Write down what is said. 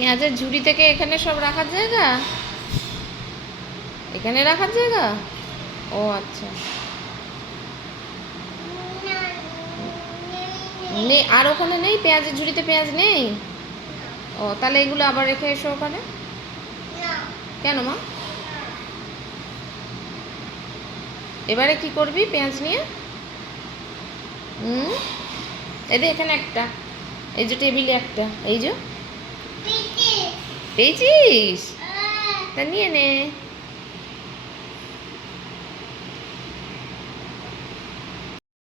পেঁয়াজের ঝুড়ি থেকে এখানে সব রাখার জায়গা, এখানে রাখার জায়গা। ও আচ্ছা, নেই আর ওখানে নেই, পেঁয়াজের ঝুড়িতে পেঁয়াজ নেই। ও তাহলে এগুলো আবার রেখে এসো ওখানে। কেন মা? এবারে কি করবি পেঁয়াজ নিয়ে? এদের এখানে একটা, এই যে টেবিলে একটা, এই যে পেয়েছিস, তা নিয়ে নে।